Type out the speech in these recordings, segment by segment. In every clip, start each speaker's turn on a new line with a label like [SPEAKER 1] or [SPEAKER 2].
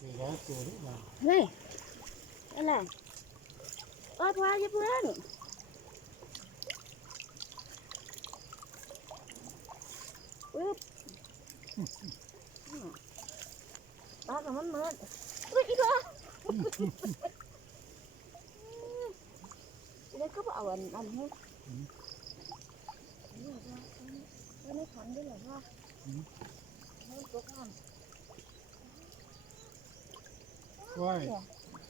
[SPEAKER 1] มีแล้วตัวนี้มา
[SPEAKER 2] เฮ้ยอะไรเออพาอย่าเพื่อนปึ๊บปลากับมันเมิดอุ้ยอีกแล้วเด็กก็บอกเอาอันอันนี้นี่ขันด้วยเหรอว่ามันตกน้ำ
[SPEAKER 1] ก้อย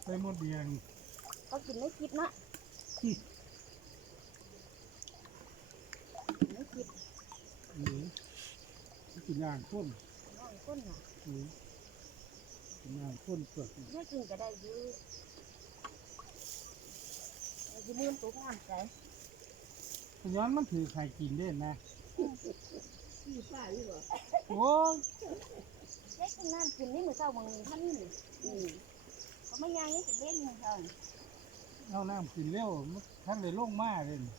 [SPEAKER 1] ใส่หมดแดง
[SPEAKER 2] เขากินไม่คิดนะไม่คิด
[SPEAKER 1] นี่กินย่างข้น
[SPEAKER 2] น้องก้นน่ะ
[SPEAKER 1] นี่กินย่างข้นเปลือก
[SPEAKER 2] ไม่กินก็ได้อยื้อเอาจะมือตัวงามใจ
[SPEAKER 1] ย้อนมันถือไข่กินได้นะ
[SPEAKER 2] ขี้ป้าอยู่บ่
[SPEAKER 1] โอ้ย
[SPEAKER 2] เล็กน้ำกินนี่มือเช้าบางท่านนี่อืมเขา ไม่ยางนี่สิเล่นมือเช้า
[SPEAKER 1] เอาน้ำกินเร็วมันท่านเลยลงมาเลยนี่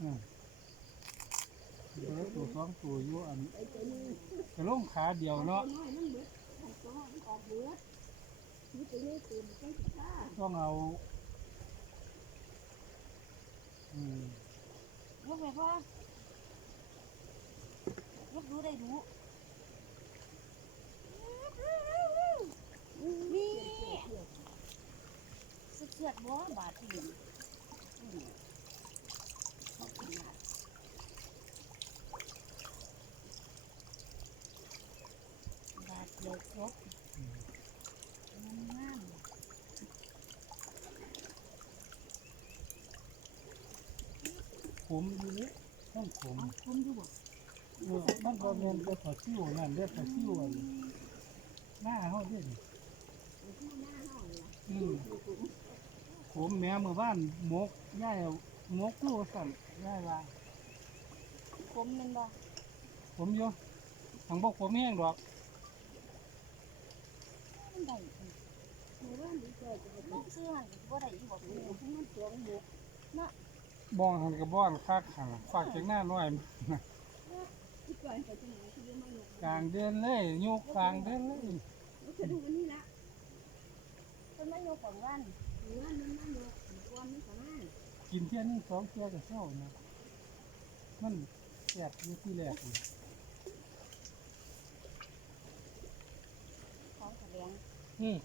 [SPEAKER 1] อืมเดี๋ยวตัวสองตัวอยู่อันกระลงขาเดียวเนาะต้องเอา อืม
[SPEAKER 2] ยกไปพ่อยกดูได้ดูนี่ เลือดบ่บาดตีนเขากินหนักบาดเดียวครบมันงาม
[SPEAKER 1] ขมอยู่นี่ต้องขม
[SPEAKER 2] เอาคุ้มอยู่บ่
[SPEAKER 1] เออมันก็เงินก็ถอดซิ่วนั่นเรียกถอดซิ่วอันหน้าเขาเด่นอืม ผมแม่เมื่อบ้านมกย่ายมกลูกสั่นย่ายว่า
[SPEAKER 2] คุ้มแมันบ่
[SPEAKER 1] ผมอยู่ทางบกผมแห้งดอก
[SPEAKER 2] มันได้หมู่บ้านดีใจจะบ่ซื้อบ่ได้อีบ่ซื้อมันสองหมูเนาะ
[SPEAKER 1] บ้องหันกับบ้อนคักหันฝากจากหน้า
[SPEAKER 2] ไปจังไหนคือมาหนก
[SPEAKER 1] ลางเดือนเลยโยกกลางเดือนเลย
[SPEAKER 2] จะดูวันนี้ละต้นไม้โยกของวันวันนมาโยกวัน กิ
[SPEAKER 1] นเที่ยนึงสองเที่ยกับเช้านะมันแสบอยู่ที่แรกนี่
[SPEAKER 2] ของแสดง
[SPEAKER 1] อืม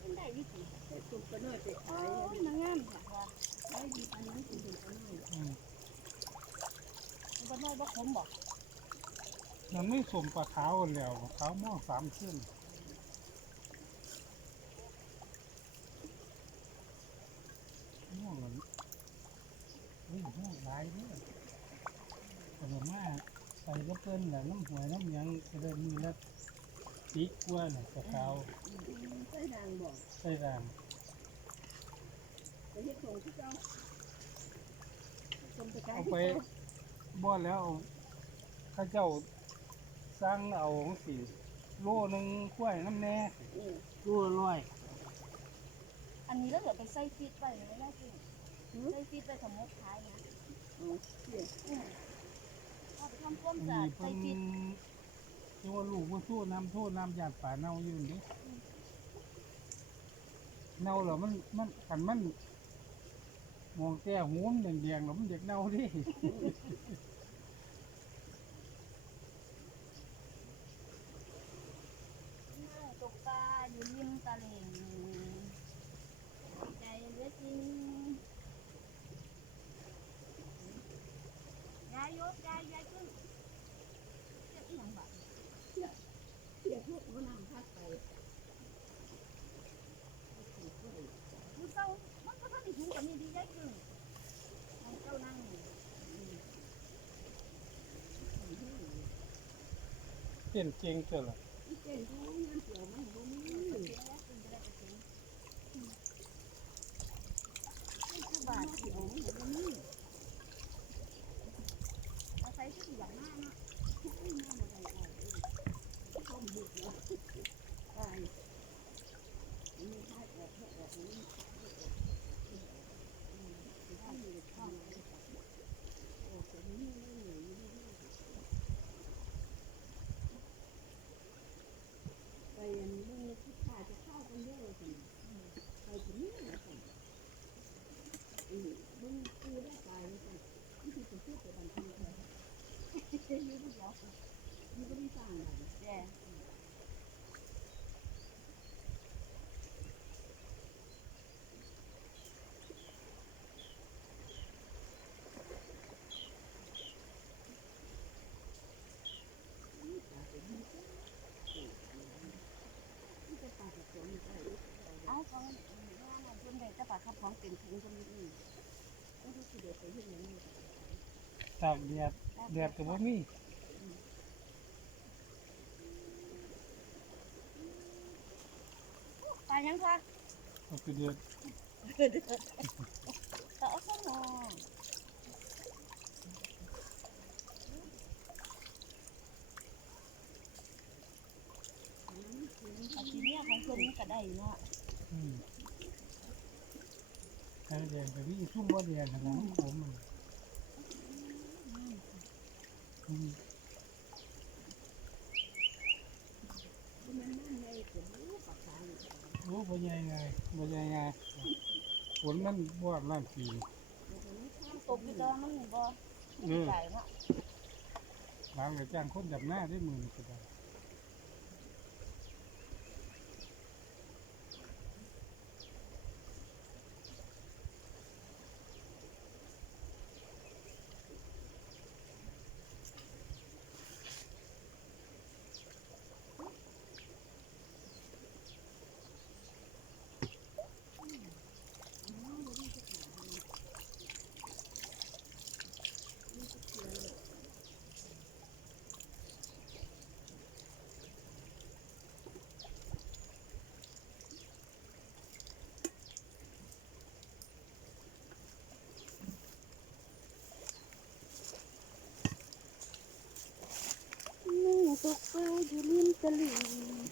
[SPEAKER 2] มันได้วิธีตุ่มกระน้อยไปขายมันงามค่ะว่าได้ดีปานนั้นตุ่มกระน้อย
[SPEAKER 1] อืม
[SPEAKER 2] กระน้อยบ่ขมบ่
[SPEAKER 1] มันไม่สมปลาขาวกันแล้วปลาขาวหม้อสามเส้นหม้อมัน เฮ้ยหม้อหลายเด้วยขนมมาใส่ก็เพิ่นแหละน้ำหวยน้ำหยังก็ได้มือละตีกว่าน่ะปลาขา
[SPEAKER 2] ใส่ด่างบ่
[SPEAKER 1] ใส่ราม
[SPEAKER 2] ไปเฮ็ดของที่เจ้าคนไปขาย
[SPEAKER 1] เอาไปบ่อนแล้วเข้าเจ้าสร้างเอาของสีโลหนึ่งกล้วยน้ำแน่โลละร้อย
[SPEAKER 2] อันนี้แล้วเดี๋ยวไปใส่ฟิตไว้ไม่ได้จริง ใส่ฟิดไปสมุกขายนะอืมเอาไปทำก้ม
[SPEAKER 1] อัน
[SPEAKER 2] สะอาดใส่
[SPEAKER 1] น
[SPEAKER 2] ฟิต
[SPEAKER 1] เรียกว่าลูกว่าสู้น้ำสู้น้ำยาดป่าเน่ายืนดิเน่าเหรอมันมันขันมันมองแต่หูมันแดงๆแล้วมันเด็กเน่าดิ
[SPEAKER 2] นั่งตกปลาอยู่ริมตลิ่งใจเหลือจริงยายยกยายยายขึ้นเจ็บอีหยังบ้าง
[SPEAKER 3] เสียพวกเขานำพัดไป
[SPEAKER 2] มือเศร้ามันก็ต้องมีถุงกับมีดียายขึ้นเจ้านั่งนี่
[SPEAKER 1] เต้นเก่งเกินละ
[SPEAKER 3] เก่งเขาเงินเสียมันบ่มี
[SPEAKER 2] เสียแล้วขึ้นจะได้ไปถึงนี่คือบาท
[SPEAKER 3] เสียมันบ่มี
[SPEAKER 2] อาศัยที่อย่างมากเนาะ
[SPEAKER 3] ไม่มาบ่ได้ได้เขาบุกแล้วตายมีท่าแอบแอบนี้ท่าอยู่ข้างโอ้คนนี้ไม่เหนื่อยนี่ เป็นถุงก็ไม่มีต้องดูสิเดี๋ยวไปเห็นอย่างนี้
[SPEAKER 1] ตากแดดแดดก็บ่มี
[SPEAKER 2] ไปยังคะ
[SPEAKER 1] ก็คือเดือด
[SPEAKER 2] ต่อข้างนอกอาทีเนี้ยของเพิ่นมันก็ได้เนาะ
[SPEAKER 1] อืมไข่แดงก็มีชุ่มบ่แดงขนาดนั้นผมมันอืม
[SPEAKER 3] ที่มันในเกิดรู้ปากกาอยู่
[SPEAKER 1] โอ้บ่ใหญ่ไงบ่ใหญ่ไงฝนมันบ่ล้านปี
[SPEAKER 2] ตกอยู่ต่ว่ามันบ่
[SPEAKER 1] เออ
[SPEAKER 2] ใหญ่เนาะ
[SPEAKER 1] บางก็จ้างคนดับหน้าได้หมื่นก็ได้
[SPEAKER 2] อยู่ริมตลิ่ง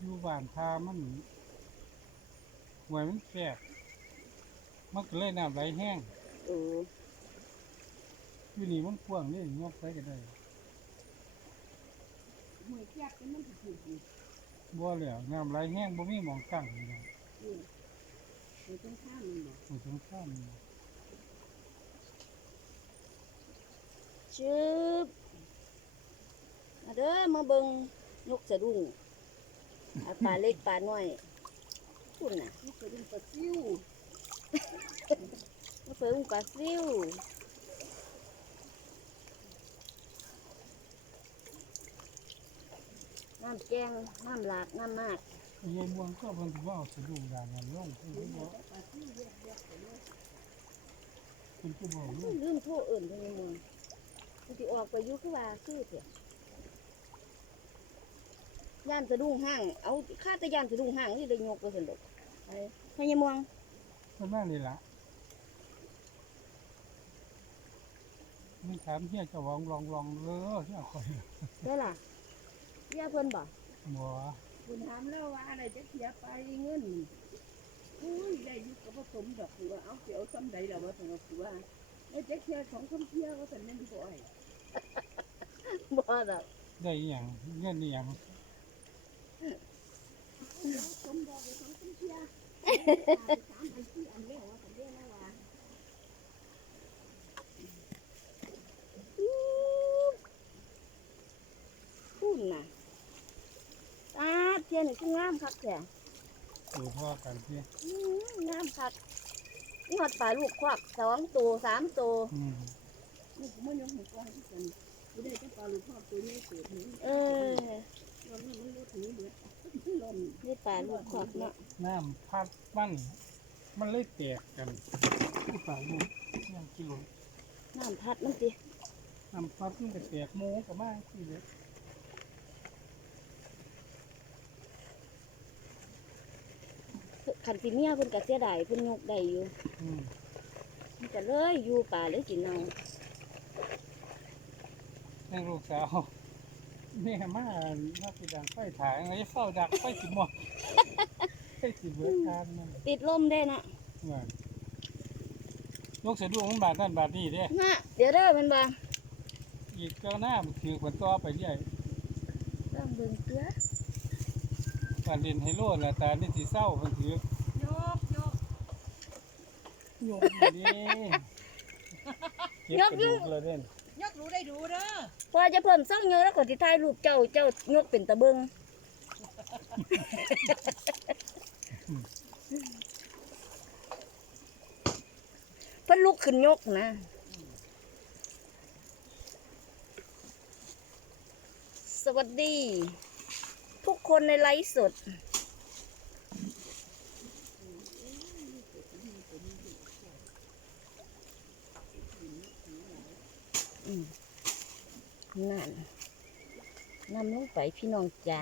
[SPEAKER 1] อยู่บ้านพามันหวยมันแคบ มันก็เลยน้ำไหลแห้ง
[SPEAKER 3] เออ
[SPEAKER 1] อยู่นี่มันกว้างนี่ยกไปก็ได้
[SPEAKER 3] หวยแยกเป็นมันถูกอยู่
[SPEAKER 1] บ่แล้วน้ำไหลแห้งบ่มีหมองตั้งนี่นะ
[SPEAKER 3] เออหวยต้องข้ามมันบอก
[SPEAKER 1] อยู่ตรงข้ามนี่
[SPEAKER 2] ชึบมาเด้อมาเบิ่งนกสะดุ้งอ่าปลาเล็กปลาน้อยคุณน่ะ
[SPEAKER 3] นี่คือเป็นปลาซิว
[SPEAKER 2] มาเพิ่งปลาซิวน้ำแกงน้ำหลากน้ำมาก
[SPEAKER 1] ไอ้ยายม่วงก็เพิ่นสิว่าเอาสะดุ้งด่างนั้นลงเพิ่นก็บ่
[SPEAKER 3] ปลาซิวแยกแยกไปเลย
[SPEAKER 1] เพิ่นก็บอกลง
[SPEAKER 2] ลืมโทษเอิ่นเพิ่นยังมึงมันสิออกไปอยู่คือว่าคือเถอะย่านสะดุ้งห้าง เอาค่าแต่ย่านสะดุ้งห้างนี่ได้ยกไปสนุกไปพญามวง
[SPEAKER 1] เพิ่นมานี่ล่ะมันถามเฮียเจ้าของลองลองเด้อเฮียข่อย
[SPEAKER 2] ได้ล่ะเรียกเพิ่นบ่
[SPEAKER 1] บ่
[SPEAKER 3] คุณถามแล้วว่าอะไรจะเสียไปเงินอุ้ยได้อยุกับผสมดอกคือว่าเอาเสียวซ้ำใดแล้วว่าสำหรับคือว่าแล้วจะเที่ยวของคนเที่ยวก็แต่นั่นบ่อย
[SPEAKER 2] บ่ดอก
[SPEAKER 1] ได้อีหยังเงินอีหยัง
[SPEAKER 3] สมดอกของคนเที่ยวสามอันสี่อันเลี้ยงว่าแต่เลี้ยงแล้วว่า
[SPEAKER 2] พูดน่ะตาเทียนนี่คืองามคักแท้
[SPEAKER 1] เออพ่อกันเที่ย
[SPEAKER 2] อื้องามคักนี่ฮอดปลาลูกควักสองตัวสามตัว
[SPEAKER 1] อืม
[SPEAKER 3] นี่ผมมันยังหัวก้อนที่กันกูได้จะปลาลูกพ่อตัวนี้เกิดนี้
[SPEAKER 2] เออ
[SPEAKER 3] ลมมันลดหนีเบิด ลม
[SPEAKER 2] นี่ปลาลูกควักเนาะ
[SPEAKER 1] น้ำพัดมันมันเลยแตกกันที่ป่าลูกยังกิโล
[SPEAKER 2] น้ำพัดมันสิ
[SPEAKER 1] น้ำพัดมันก็แตกหมูก็มาที่เด้อ
[SPEAKER 2] ขันปีเมียเพิ่นก็เสียดายเพิ่นยกได้อยู่
[SPEAKER 1] อืม
[SPEAKER 2] มันก็เลยอยู่ป่าเลยกินเอา
[SPEAKER 1] ให้ลูกสาว แม่มามาสิดังไฟถ่ายไงเฝ้าดักไฟสิหมดไฟสิเบิดทานมัน
[SPEAKER 2] ติดลมได้เนาะ
[SPEAKER 1] ว่าลูกสะดวกมันบาทนั่นบาทนี่เด้
[SPEAKER 2] น่ะเดี๋ยวเด้อแมันบ่
[SPEAKER 1] อีกเจ้าหน้ามันถือผลต่อไปเรื่อย
[SPEAKER 2] เริ่มเบิ่งเกลือ
[SPEAKER 1] การเรียนไฮโลละตานี่สิเศร้าเพิ่นถือย
[SPEAKER 3] กยก
[SPEAKER 1] โยกอยู่นี่เก็บกระดูกเลยเด่น
[SPEAKER 3] ยก รู้ได้ดูเด้อ
[SPEAKER 2] พอจะเพิ่มซ่องเยอะแล้วก็ที่ถ่ายรูปเจ้าเจ้ายกเป็นตะเบิงเพิ่นลุกขึ้นยกนะสวัสดี ทุกคนในไลฟ์สด นั่นนำลงไปพี่น้องจ๋า